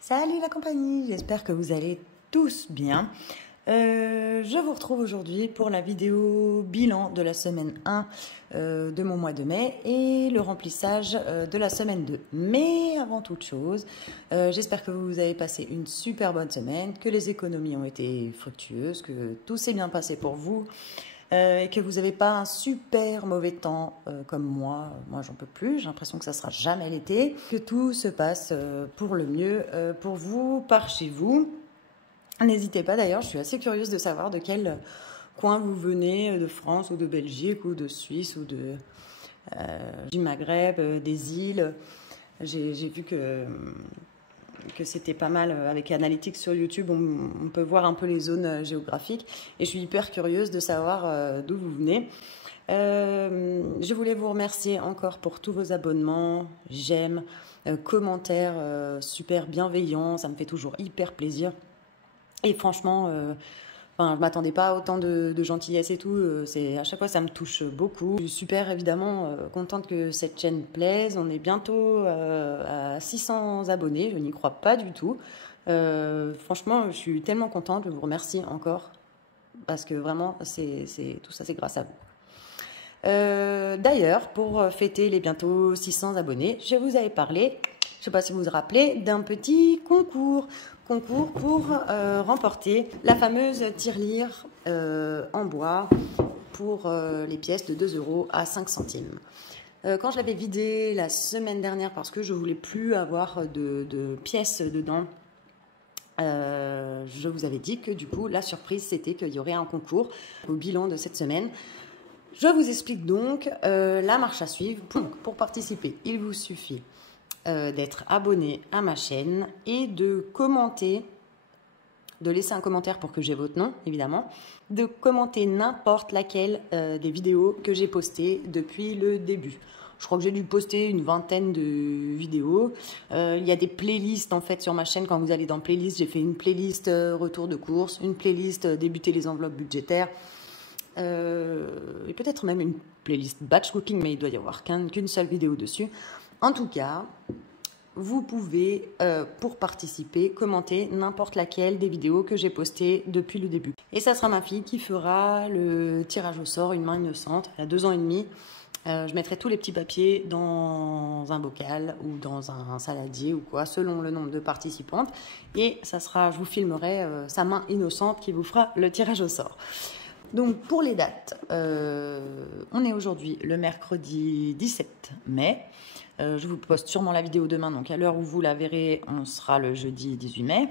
Salut la compagnie, j'espère que vous allez tous bien. Je vous retrouve aujourd'hui pour la vidéo bilan de la semaine 1 de mon mois de mai et le remplissage de la semaine 2. Mais avant toute chose, j'espère que vous avez passé une super bonne semaine, que les économies ont été fructueuses, que tout s'est bien passé pour vous. Et que vous n'avez pas un super mauvais temps comme moi. Moi, j'en peux plus. J'ai l'impression que ça sera jamais l'été. Que tout se passe pour le mieux pour vous, par chez vous. N'hésitez pas d'ailleurs, je suis assez curieuse de savoir de quel coin vous venez, de France ou de Belgique ou de Suisse ou du Maghreb, des îles. J'ai vu que c'était pas mal avec Analytics sur YouTube, on peut voir un peu les zones géographiques et je suis hyper curieuse de savoir d'où vous venez. Je voulais vous remercier encore pour tous vos abonnements, j'aime, commentaires super bienveillants, ça me fait toujours hyper plaisir et franchement enfin, je m'attendais pas à autant de gentillesse et tout. À chaque fois, ça me touche beaucoup. Je suis super évidemment contente que cette chaîne plaise. On est bientôt à 600 abonnés. Je n'y crois pas du tout. Franchement, je suis tellement contente. Je vous remercie encore parce que vraiment, tout ça, c'est grâce à vous. D'ailleurs, pour fêter les bientôt 600 abonnés, je vous avais parlé, je ne sais pas si vous vous rappelez, d'un petit concours pour remporter la fameuse tirelire en bois pour les pièces de 2 € à 5 centimes. Quand je l'avais vidée la semaine dernière parce que je voulais plus avoir de pièces dedans, je vous avais dit que du coup la surprise c'était qu'il y aurait un concours au bilan de cette semaine. Je vous explique donc la marche à suivre. Pour participer, il vous suffit d'être abonné à ma chaîne et de commenter, de laisser un commentaire pour que j'ai votre nom évidemment, de commenter n'importe laquelle des vidéos que j'ai postées depuis le début. Je crois que j'ai dû poster une vingtaine de vidéos. Il y a des playlists en fait sur ma chaîne. Quand vous allez dans playlist, j'ai fait une playlist retour de course, une playlist débuter les enveloppes budgétaires, et peut-être même une playlist batch cooking, mais il doit y avoir qu'une seule vidéo dessus. En tout cas, vous pouvez, pour participer, commenter n'importe laquelle des vidéos que j'ai postées depuis le début. Et ça sera ma fille qui fera le tirage au sort, une main innocente. Elle a 2 ans et demi. Je mettrai tous les petits papiers dans un bocal ou dans un saladier ou quoi, selon le nombre de participantes. Et ça sera, je vous filmerai sa main innocente qui vous fera le tirage au sort. Donc pour les dates, on est aujourd'hui le mercredi 17 mai. Je vous poste sûrement la vidéo demain, donc à l'heure où vous la verrez, on sera le jeudi 18 mai.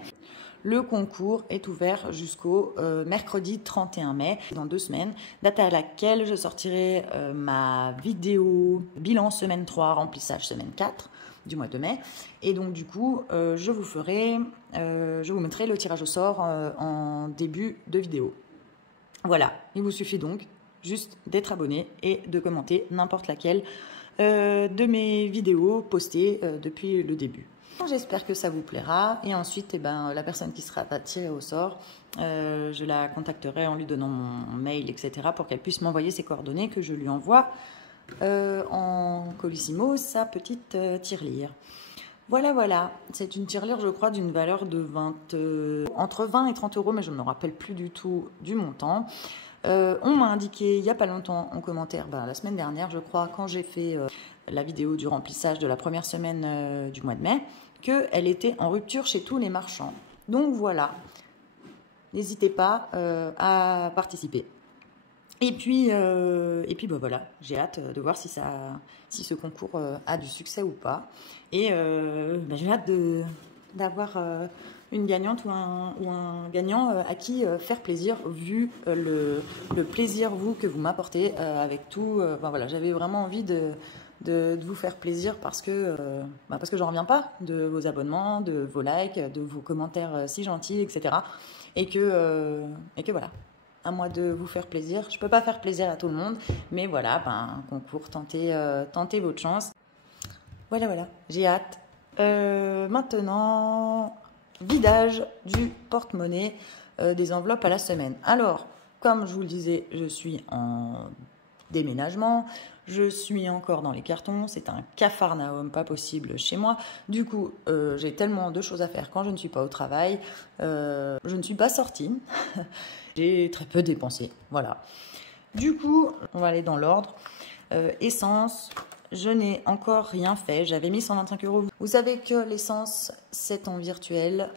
Le concours est ouvert jusqu'au mercredi 31 mai, dans 2 semaines, date à laquelle je sortirai ma vidéo bilan semaine 3, remplissage semaine 4 du mois de mai. Et donc du coup, je vous mettrai le tirage au sort en début de vidéo. Voilà, il vous suffit donc juste d'être abonné et de commenter n'importe laquelle de mes vidéos postées depuis le début. J'espère que ça vous plaira et ensuite la personne qui sera tirée au sort, je la contacterai en lui donnant mon mail, etc. pour qu'elle puisse m'envoyer ses coordonnées, que je lui envoie en colissimo sa petite tirelire. Voilà, c'est une tirelire, je crois, d'une valeur de entre 20 et 30 €, mais je ne me rappelle plus du tout du montant. On m'a indiqué il n'y a pas longtemps en commentaire, la semaine dernière, je crois, quand j'ai fait la vidéo du remplissage de la première semaine du mois de mai, qu'elle était en rupture chez tous les marchands. Donc voilà, n'hésitez pas à participer. Et puis voilà, j'ai hâte de voir si ce concours a du succès ou pas. Et j'ai hâte d'avoir une gagnante ou un gagnant à qui faire plaisir, vu le plaisir que vous m'apportez avec tout. Voilà, j'avais vraiment envie de vous faire plaisir parce que j'en reviens pas de vos abonnements, de vos likes, de vos commentaires si gentils, etc. Et que voilà. À moi de vous faire plaisir. Je ne peux pas faire plaisir à tout le monde, mais voilà, un concours, tentez votre chance. Voilà, j'ai hâte. Maintenant, vidage du porte-monnaie des enveloppes à la semaine. Alors, comme je vous le disais, je suis en déménagement. Je suis encore dans les cartons, c'est un capharnaüm pas possible chez moi. Du coup, j'ai tellement de choses à faire quand je ne suis pas au travail. Je ne suis pas sortie. J'ai très peu dépensé, voilà. Du coup, on va aller dans l'ordre. Essence, je n'ai encore rien fait. J'avais mis 125 €. Vous savez que l'essence, c'est en virtuel.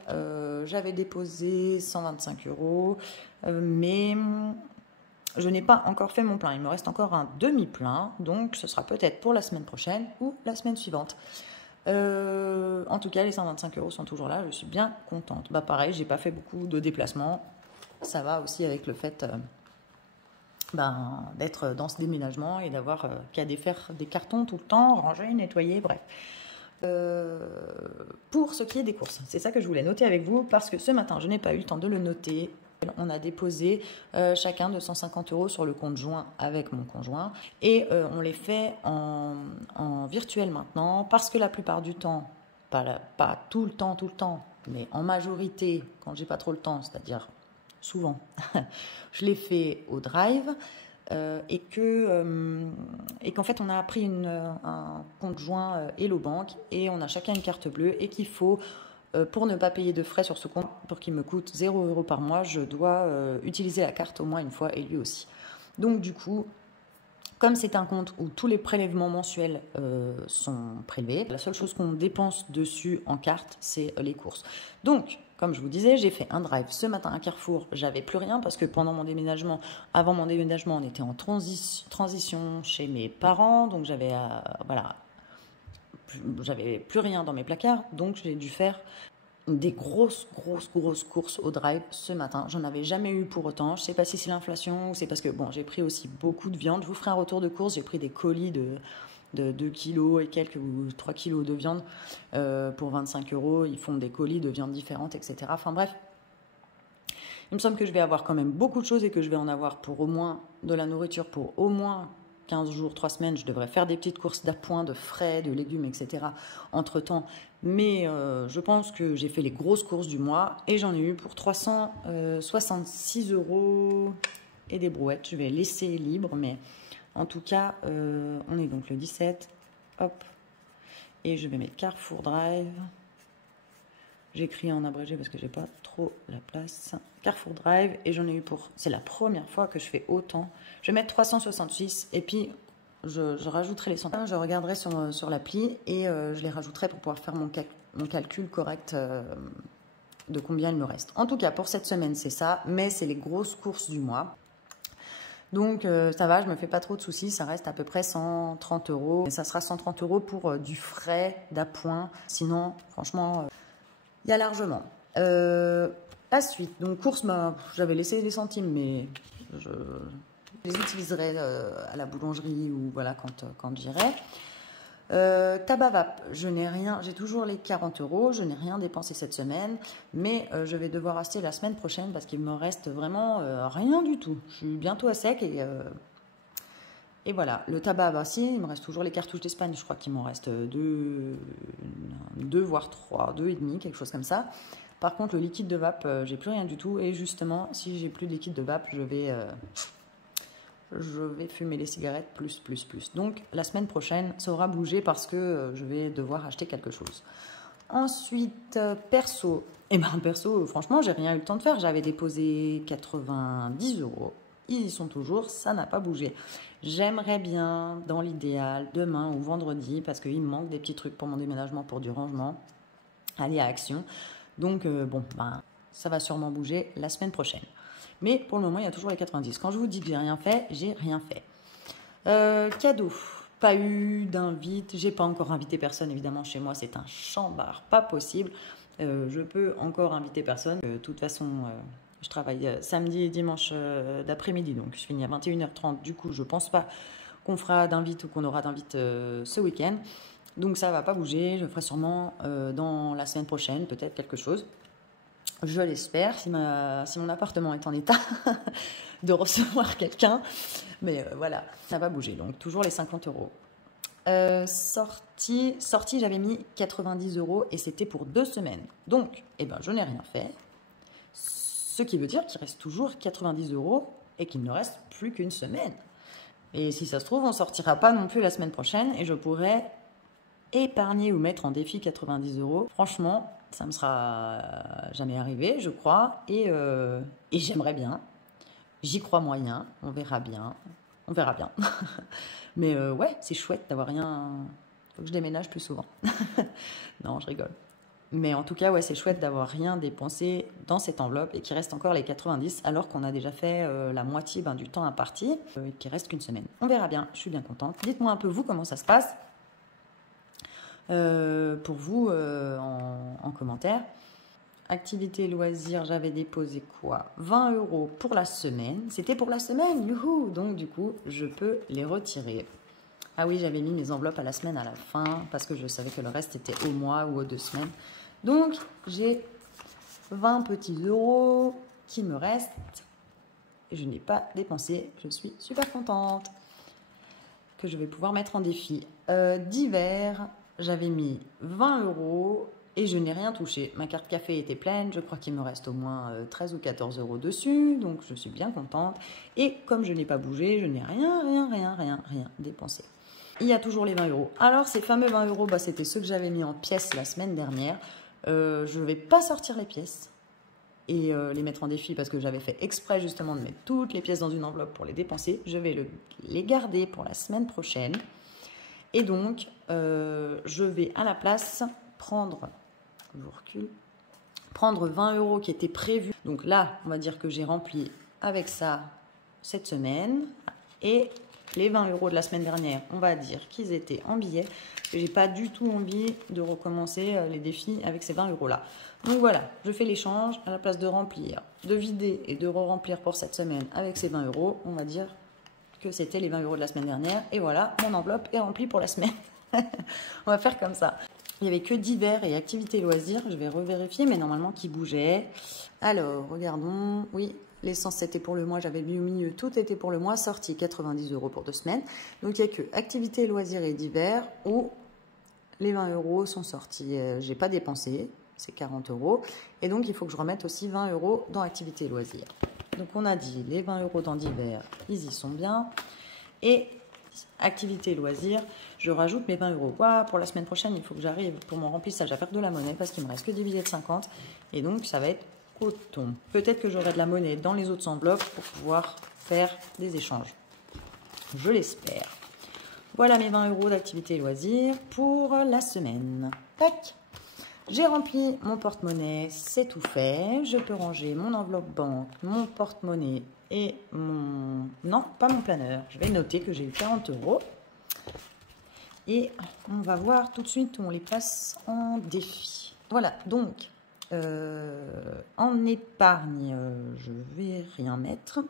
J'avais déposé 125 €, mais je n'ai pas encore fait mon plein. Il me reste encore un demi-plein, donc ce sera peut-être pour la semaine prochaine ou la semaine suivante. En tout cas, les 125 € sont toujours là. Je suis bien contente. Bah pareil, j'ai pas fait beaucoup de déplacements. Ça va aussi avec le fait d'être dans ce déménagement et d'avoir qu'à défaire des cartons tout le temps, ranger, nettoyer, bref. Pour ce qui est des courses, c'est ça que je voulais noter avec vous parce que ce matin, je n'ai pas eu le temps de le noter. On a déposé chacun 250 € sur le compte joint avec mon conjoint et on les fait en virtuel maintenant parce que la plupart du temps, pas tout le temps, mais en majorité, quand j'ai pas trop le temps, c'est-à-dire souvent, je les fais au Drive et qu'en fait on a pris un compte joint Hello Bank et on a chacun une carte bleue et qu'il faut pour ne pas payer de frais sur ce compte, pour qu'il me coûte 0 € par mois, je dois utiliser la carte au moins une fois et lui aussi. Donc du coup, comme c'est un compte où tous les prélèvements mensuels sont prélevés, la seule chose qu'on dépense dessus en carte, c'est les courses. Donc, comme je vous disais, j'ai fait un drive ce matin à Carrefour, j'avais plus rien parce que pendant mon déménagement, avant mon déménagement, on était en transition chez mes parents, donc j'avais plus rien dans mes placards, donc j'ai dû faire des grosses courses au drive ce matin. J'en avais jamais eu pour autant. Je sais pas si c'est l'inflation ou c'est parce que bon, j'ai pris aussi beaucoup de viande. Je vous ferai un retour de course. J'ai pris des colis de 2 kilos et quelques ou 3 kilos de viande pour 25 €. Ils font des colis de viande différentes, etc. Enfin bref, il me semble que je vais avoir quand même beaucoup de choses et que je vais en avoir pour au moins de la nourriture pour au moins 15 jours, 3 semaines, je devrais faire des petites courses d'appoint, de frais, de légumes, etc. entre-temps. Mais je pense que j'ai fait les grosses courses du mois et j'en ai eu pour 366 € et des brouettes. Je vais laisser libre, mais en tout cas, on est donc le 17. Hop. Et je vais mettre Carrefour Drive. J'écris en abrégé parce que j'ai pas trop la place. Carrefour Drive et j'en ai eu pour... C'est la première fois que je fais autant. Je vais mettre 366 et puis je rajouterai les centaines. Je regarderai sur l'appli et je les rajouterai pour pouvoir faire mon calcul correct de combien il me reste. En tout cas, pour cette semaine, c'est ça. Mais c'est les grosses courses du mois. Donc ça va, je me fais pas trop de soucis. Ça reste à peu près 130 €. Et ça sera 130 € pour du frais d'appoint. Sinon, franchement... il y a largement. La suite, donc courses, j'avais laissé les centimes, mais je les utiliserai à la boulangerie ou voilà quand j'irai. Tabac vape, je n'ai rien, j'ai toujours les 40 €, je n'ai rien dépensé cette semaine, mais je vais devoir acheter la semaine prochaine parce qu'il me reste vraiment rien du tout. Je suis bientôt à sec et voilà, le tabac, bah si, il me reste toujours les cartouches d'Espagne, je crois qu'il m'en reste 2 voire 3, 2,5, quelque chose comme ça. Par contre, le liquide de vape, j'ai plus rien du tout. Et justement, si j'ai plus de liquide de vape, je vais fumer les cigarettes plus. Donc, la semaine prochaine, ça aura bougé parce que je vais devoir acheter quelque chose. Ensuite, perso. Perso, franchement, j'ai rien eu le temps de faire. J'avais déposé 90 €. Ils y sont toujours, ça n'a pas bougé. J'aimerais bien, dans l'idéal, demain ou vendredi, parce qu'il me manque des petits trucs pour mon déménagement, pour du rangement, aller à Action. Donc, ça va sûrement bouger la semaine prochaine. Mais pour le moment, il y a toujours les 90. Quand je vous dis que j'ai rien fait, j'ai rien fait. Cadeau. Pas eu d'invite. J'ai pas encore invité personne, évidemment. Chez moi, c'est un chambar, pas possible. Je peux encore inviter personne. De toute façon... je travaille samedi et dimanche d'après-midi, donc je finis à 21h30. Du coup, je pense pas qu'on fera d'invite ou qu'on aura d'invite ce week-end. Donc ça va pas bouger. Je ferai sûrement dans la semaine prochaine peut-être quelque chose. Je l'espère, si mon appartement est en état de recevoir quelqu'un. Mais voilà, ça va bouger. Donc toujours les 50 €. Sortie, j'avais mis 90 € et c'était pour 2 semaines. Donc, je n'ai rien fait. Ce qui veut dire qu'il reste toujours 90 € et qu'il ne reste plus qu'une semaine. Et si ça se trouve, on sortira pas non plus la semaine prochaine et je pourrais épargner ou mettre en défi 90 €. Franchement, ça me sera jamais arrivé, je crois. Et j'aimerais bien. J'y crois moyen. On verra bien. On verra bien. Mais ouais, c'est chouette d'avoir rien. Faut que je déménage plus souvent. Non, je rigole. Mais en tout cas, ouais, c'est chouette d'avoir rien dépensé dans cette enveloppe et qu'il reste encore les 90 alors qu'on a déjà fait la moitié du temps imparti et qu'il reste qu'une semaine. On verra bien, je suis bien contente. Dites-moi un peu vous comment ça se passe pour vous en commentaire. Activité loisirs, j'avais déposé quoi? 20 € pour la semaine. C'était pour la semaine, youhou! Donc du coup, je peux les retirer. Ah oui, j'avais mis mes enveloppes à la semaine à la fin parce que je savais que le reste était au mois ou aux 2 semaines. Donc, j'ai 20 petits euros qui me restent. Je n'ai pas dépensé. Je suis super contente que je vais pouvoir mettre en défi. D'hiver, j'avais mis 20 € et je n'ai rien touché. Ma carte café était pleine. Je crois qu'il me reste au moins 13 ou 14 € dessus. Donc, je suis bien contente. Et comme je n'ai pas bougé, je n'ai rien dépensé. Il y a toujours les 20 €. Alors, ces fameux 20 €, c'était ceux que j'avais mis en pièces la semaine dernière. Je ne vais pas sortir les pièces et les mettre en défi parce que j'avais fait exprès justement de mettre toutes les pièces dans une enveloppe pour les dépenser. Je vais les garder pour la semaine prochaine. Et donc, je vais à la place prendre 20 € qui étaient prévus. Donc là, on va dire que j'ai rempli avec ça cette semaine. Et les 20 € de la semaine dernière, on va dire qu'ils étaient en billets. Je n'ai pas du tout envie de recommencer les défis avec ces 20 € là. Donc voilà, je fais l'échange à la place de remplir, de vider et de re-remplir pour cette semaine avec ces 20 €. On va dire que c'était les 20 € de la semaine dernière. Et voilà, mon enveloppe est remplie pour la semaine. On va faire comme ça. Il n'y avait que divers et activités loisirs. Je vais revérifier, mais normalement qui bougeait. Alors, regardons. Oui, l'essence c'était pour le mois. J'avais mis au milieu, tout était pour le mois. Sorti 90 € pour 2 semaines. Donc il n'y a que activités loisirs et divers où les 20 € sont sortis. J'ai pas dépensé, c'est 40 €. Et donc il faut que je remette aussi 20 € dans activités loisirs. Donc on a dit les 20 € dans divers, ils y sont bien. Et activité loisirs, je rajoute mes 20 €. Wow, pour la semaine prochaine, il faut que j'arrive pour mon remplissage à faire de la monnaie parce qu'il me reste que des billets de 50. Et donc, ça va être coton. Peut-être que j'aurai de la monnaie dans les autres enveloppes pour pouvoir faire des échanges. Je l'espère. Voilà mes 20 € d'activité loisirs pour la semaine. Tac! J'ai rempli mon porte-monnaie, c'est tout fait. Je peux ranger mon enveloppe banque, mon porte-monnaie et mon... Non, pas mon planeur. Je vais noter que j'ai eu 40 €. Et on va voir tout de suite où on les place en défi. Voilà, donc, en épargne, je vais rien mettre.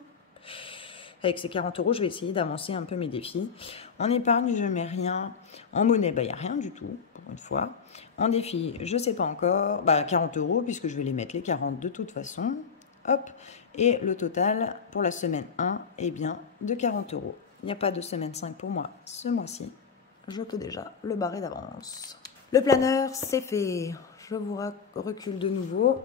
Avec ces 40 €, je vais essayer d'avancer un peu mes défis. En épargne, je ne mets rien. En monnaie, il n'y a rien du tout, pour une fois. En défi, je ne sais pas encore. 40 €, puisque je vais les mettre les 40 de toute façon. Hop. Et le total pour la semaine 1 est bien de 40 €. Il n'y a pas de semaine 5 pour moi ce mois-ci. Je peux déjà le barrer d'avance. Le planeur, c'est fait. Je vous recule de nouveau.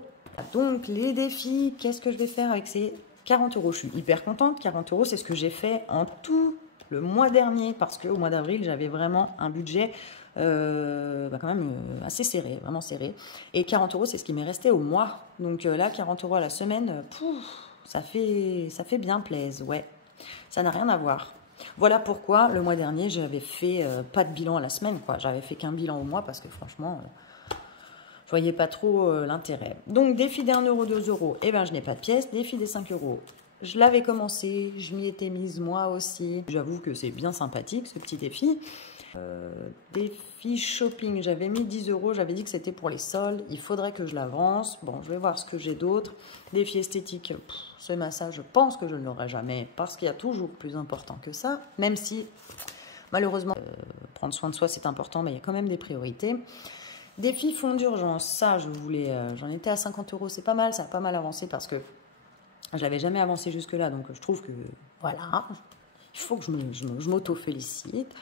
Donc, les défis, qu'est-ce que je vais faire avec ces 40 €? Je suis hyper contente. 40 €, c'est ce que j'ai fait en tout le mois dernier parce qu'au mois d'avril, j'avais vraiment un budget quand même assez serré, vraiment serré. Et 40 €, c'est ce qui m'est resté au mois. Donc là, 40 € à la semaine, ça fait bien plaise, ouais. Ça n'a rien à voir. Voilà pourquoi le mois dernier, j'avais fait pas de bilan à la semaine, quoi. J'avais fait qu'un bilan au mois parce que franchement, je voyais pas trop l'intérêt. Donc, défi des 1 €, 2 €, eh ben, je n'ai pas de pièces. Défi des 5 €, je l'avais commencé, je m'y étais mise moi aussi. J'avoue que c'est bien sympathique, ce petit défi. Défi shopping, j'avais mis 10 €, j'avais dit que c'était pour les soldes. Il faudrait que je l'avance. Bon, je vais voir ce que j'ai d'autre. Défi esthétique, ce massage, je pense que je ne l'aurai jamais parce qu'il y a toujours plus important que ça. Même si, malheureusement, prendre soin de soi, c'est important, mais il y a quand même des priorités. Défi fonds d'urgence, ça je voulais, j'en étais à 50 €, c'est pas mal, ça a pas mal avancé parce que je n'avais jamais avancé jusque-là, donc je trouve que voilà, il faut que je m'auto-félicite.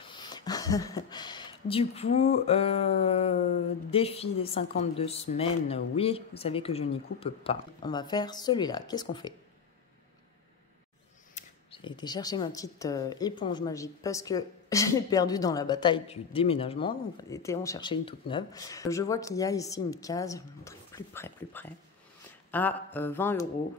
Du coup, défi des 52 semaines, oui, vous savez que je n'y coupe pas. On va faire celui-là, qu'est-ce qu'on fait? J'ai J'ai été chercher ma petite éponge magique parce que j'ai perdu dans la bataille du déménagement. Donc, on était en chercher une toute neuve. Je vois qu'il y a ici une case, je vais vous montrer plus près, à 20 €.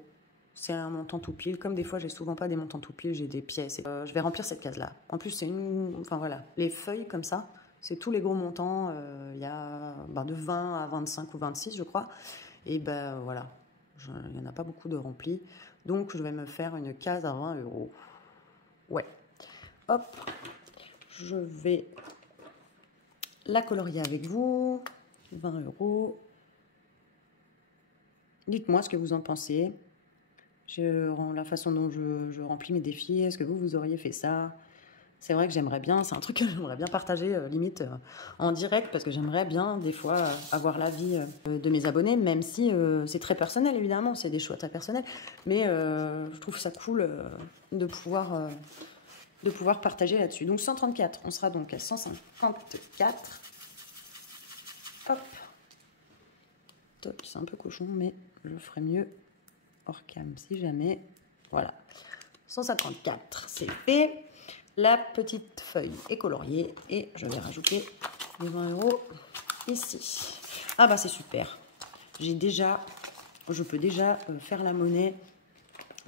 C'est un montant tout pile. Comme des fois, j'ai souvent pas des montants tout pile, j'ai des pièces. Je vais remplir cette case-là. En plus, c'est une... Enfin voilà, les feuilles comme ça, c'est tous les gros montants. Il y a de 20 à 25 ou 26, je crois. Et ben voilà, il n'y en a pas beaucoup de remplis. Donc, je vais me faire une case à 20 €. Ouais. Hop. Je vais la colorier avec vous. 20 €. Dites-moi ce que vous en pensez. La façon dont je remplis mes défis, est-ce que vous auriez fait ça? C'est vrai que j'aimerais bien, c'est un truc que j'aimerais bien partager limite en direct, parce que j'aimerais bien des fois avoir l'avis de mes abonnés, même si c'est très personnel évidemment, c'est des choix très personnels, mais je trouve ça cool de pouvoir partager là-dessus. Donc 134, on sera donc à 154. Hop. Top, c'est un peu cochon, mais je ferai mieux hors cam si jamais. Voilà. 154, c'est fait. La petite feuille est coloriée et je vais rajouter les 20 € ici. Ah bah c'est super. Je peux déjà faire la monnaie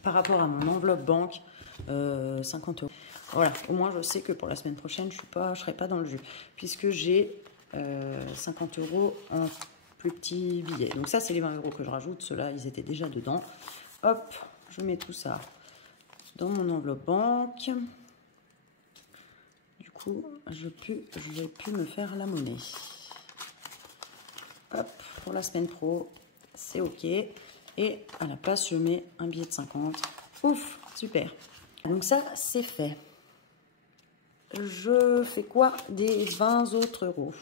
par rapport à mon enveloppe banque. 50 €. Voilà, au moins je sais que pour la semaine prochaine, je serai pas dans le jus. Puisque j'ai 50 € en plus petits billets. Donc ça, c'est les 20 € que je rajoute. Ceux-là, ils étaient déjà dedans. Hop, je mets tout ça dans mon enveloppe banque. Du coup, je vais plus me faire la monnaie. Hop, pour la semaine pro, c'est OK. Et à la place, je mets un billet de 50. Ouf, super. Donc ça, c'est fait. Je fais quoi des 20 autres euros?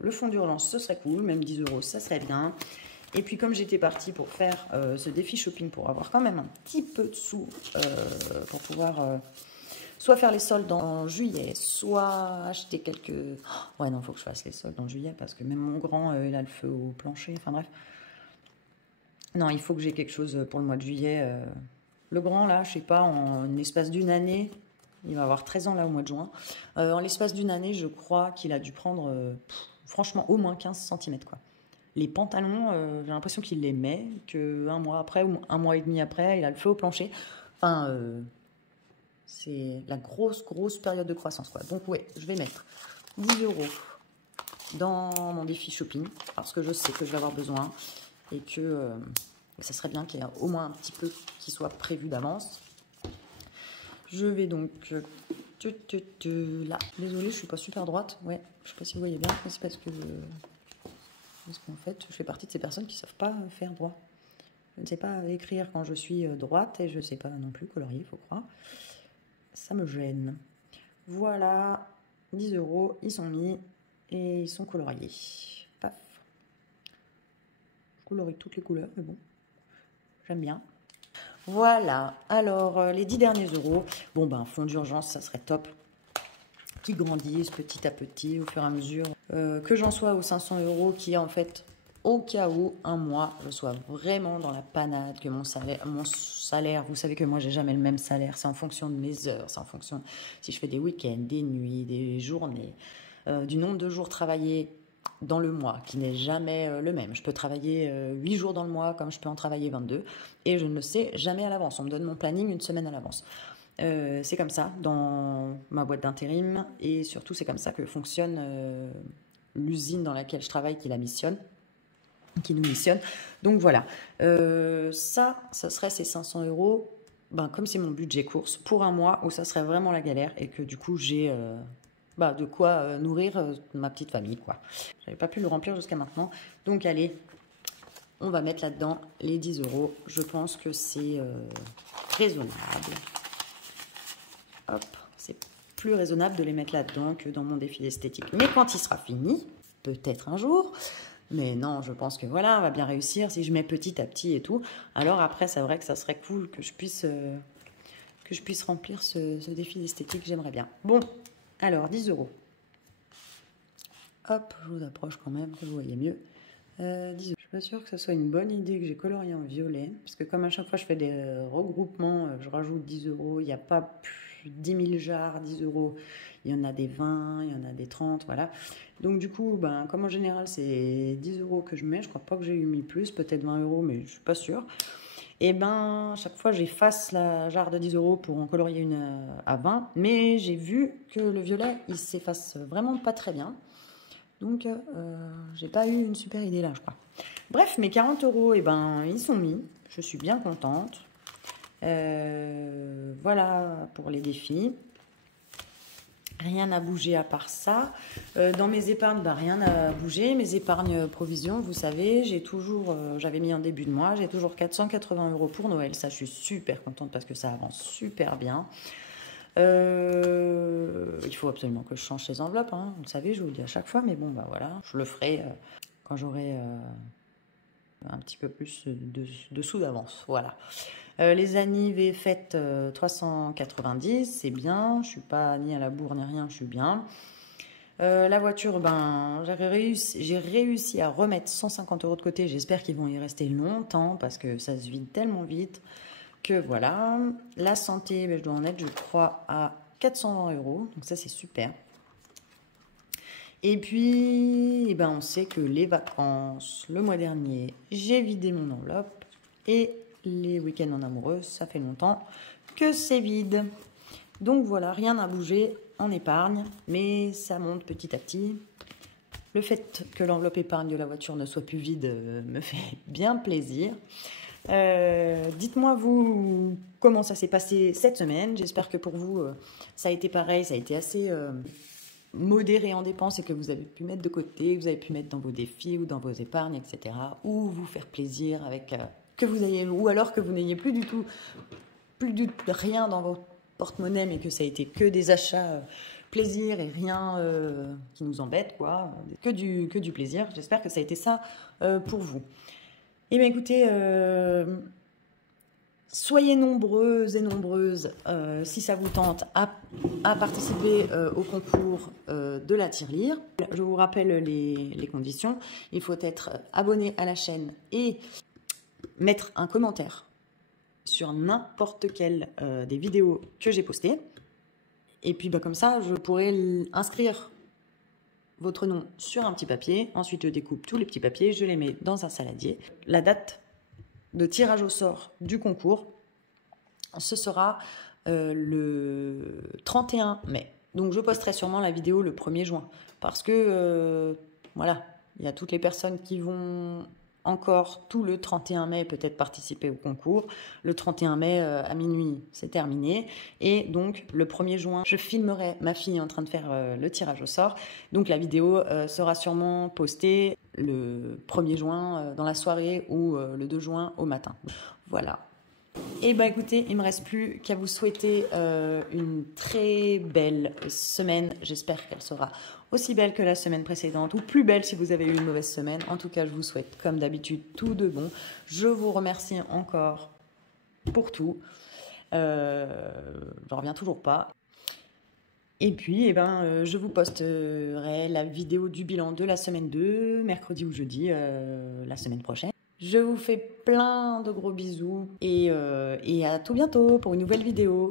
Le fonds d'urgence, ce serait cool. Même 10 €, ça serait bien. Et puis, comme j'étais partie pour faire ce défi shopping, pour avoir quand même un petit peu de sous, pour pouvoir soit faire les soldes en juillet, soit acheter quelques... Oh, ouais, non, il faut que je fasse les soldes en juillet, parce que même mon grand, il a le feu au plancher. Enfin, bref. Non, il faut que j'ai quelque chose pour le mois de juillet. Le grand, là, je sais pas, en espace d'une année, il va avoir 13 ans, là, au mois de juin. En l'espace d'une année, je crois qu'il a dû prendre, franchement, au moins 15 cm, quoi. Les pantalons, j'ai l'impression qu'il les met, qu'un mois après, ou un mois et demi après, il a le feu au plancher. Enfin, c'est la grosse période de croissance, quoi. Donc, ouais, je vais mettre 10 € dans mon défi shopping, parce que je sais que je vais avoir besoin, et que ça serait bien qu'il y ait au moins un petit peu qui soit prévu d'avance. Je vais donc... là, désolée, je suis pas super droite. Ouais, je sais pas si vous voyez bien, mais c'est parce qu'en fait, je fais partie de ces personnes qui ne savent pas faire droit. Je ne sais pas écrire quand je suis droite et je ne sais pas non plus colorier, il faut croire. Ça me gêne. Voilà, 10 €, ils sont mis et ils sont coloriés. Paf. Je colorie toutes les couleurs, mais bon, j'aime bien. Voilà, alors les 10 derniers euros, bon ben, fonds d'urgence, ça serait top. Qui grandissent petit à petit au fur et à mesure. Que j'en sois aux 500 €, qui en fait, au cas où, un mois, je sois vraiment dans la panade, que mon salaire, vous savez que moi, j'ai jamais le même salaire, c'est en fonction de mes heures, c'est en fonction si je fais des week-ends, des nuits, des journées, du nombre de jours travaillés dans le mois, qui n'est jamais le même. Je peux travailler 8 jours dans le mois, comme je peux en travailler 22, et je ne le sais jamais à l'avance. On me donne mon planning une semaine à l'avance. C'est comme ça dans ma boîte d'intérim, et surtout c'est comme ça que fonctionne l'usine dans laquelle je travaille, qui nous missionne. Donc voilà, ça serait ces 500 €. Ben, comme c'est mon budget course pour un mois où ça serait vraiment la galère, et que du coup j'ai de quoi nourrir ma petite famille, quoi. J'avais pas pu le remplir jusqu'à maintenant, donc allez, on va mettre là-dedans les 10 €. Je pense que c'est raisonnable. Hop, c'est plus raisonnable de les mettre là-dedans que dans mon défi esthétique. Mais quand il sera fini, peut-être un jour, mais non, je pense que voilà, on va bien réussir si je mets petit à petit et tout. Alors après, c'est vrai que ça serait cool que je puisse remplir ce défi esthétique, j'aimerais bien. Bon, alors 10 €. Hop, je vous approche quand même, que vous voyez mieux. 10 €. suis pas sûre que ce soit une bonne idée que j'ai colorié en violet. Parce que comme à chaque fois je fais des regroupements, je rajoute 10 euros. Il n'y a pas plus 10 000 jarres, 10 euros. Il y en a des 20, il y en a des 30, voilà. Donc du coup, ben, comme en général c'est 10 euros que je mets, je crois pas que j'ai eu mis plus, peut-être 20 euros, mais je suis pas sûre. Et ben, à chaque fois j'efface la jarre de 10 euros pour en colorier une à 20. Mais j'ai vu que le violet, il s'efface vraiment pas très bien. Donc, j'ai pas eu une super idée là, je crois. Bref, mes 40 euros, eh ben, ils sont mis. Je suis bien contente. Voilà pour les défis. Rien n'a bougé à part ça. Dans mes épargnes, ben, rien n'a bougé. Mes épargnes provisions, vous savez, j'ai toujours, j'avais mis en début de mois, j'ai toujours 480 euros pour Noël. Ça, je suis super contente parce que ça avance super bien. Il faut absolument que je change ces enveloppes, hein. Vous le savez, je vous le dis à chaque fois, mais bon, bah voilà, je le ferai quand j'aurai un petit peu plus de sous d'avance. Voilà. Les annives et fêtes 390, c'est bien. Je suis pas ni à la bourre ni rien, je suis bien. La voiture, ben, j'ai réussi à remettre 150 euros de côté. J'espère qu'ils vont y rester longtemps parce que ça se vide tellement vite. Que voilà, la santé, ben, je dois en être, je crois, à 420 euros. Donc ça, c'est super. Et puis, eh ben, on sait que les vacances, le mois dernier, j'ai vidé mon enveloppe. Et les week-ends en amoureux, ça fait longtemps que c'est vide. Donc voilà, rien n'a bougé en épargne, mais ça monte petit à petit. Le fait que l'enveloppe épargne de la voiture ne soit plus vide me fait bien plaisir. Dites-moi vous comment ça s'est passé cette semaine. J'espère que pour vous ça a été pareil, ça a été assez modéré en dépenses et que vous avez pu mettre de côté, que vous avez pu mettre dans vos défis ou dans vos épargnes, etc. Ou vous faire plaisir avec que vous ayez, ou alors que vous n'ayez plus du tout rien dans votre porte-monnaie, mais que ça a été que des achats plaisir et rien qui nous embête, quoi, que du plaisir. J'espère que ça a été ça pour vous. Eh bien, écoutez, soyez nombreuses et nombreuses, si ça vous tente, à participer au concours de la tirelire. Je vous rappelle les conditions. Il faut être abonné à la chaîne et mettre un commentaire sur n'importe quelle des vidéos que j'ai postées. Et puis, bah, comme ça, je pourrai inscrire votre nom sur un petit papier. Ensuite, je découpe tous les petits papiers, je les mets dans un saladier. La date de tirage au sort du concours, ce sera le 31 mai. Donc, je posterai sûrement la vidéo le 1er juin. Parce que, voilà, il y a toutes les personnes qui vont encore tout le 31 mai peut-être participer au concours. Le 31 mai à minuit, c'est terminé. Et donc, le 1er juin, je filmerai ma fille en train de faire le tirage au sort. Donc, la vidéo sera sûrement postée le 1er juin dans la soirée ou le 2 juin au matin. Voilà. Et bien, écoutez, il ne me reste plus qu'à vous souhaiter une très belle semaine. J'espère qu'elle sera aussi belle que la semaine précédente ou plus belle si vous avez eu une mauvaise semaine. En tout cas, je vous souhaite, comme d'habitude, tout de bon. Je vous remercie encore pour tout. J'en reviens toujours pas. Et puis, eh ben, je vous posterai la vidéo du bilan de la semaine 2, mercredi ou jeudi, la semaine prochaine. Je vous fais plein de gros bisous et à tout bientôt pour une nouvelle vidéo.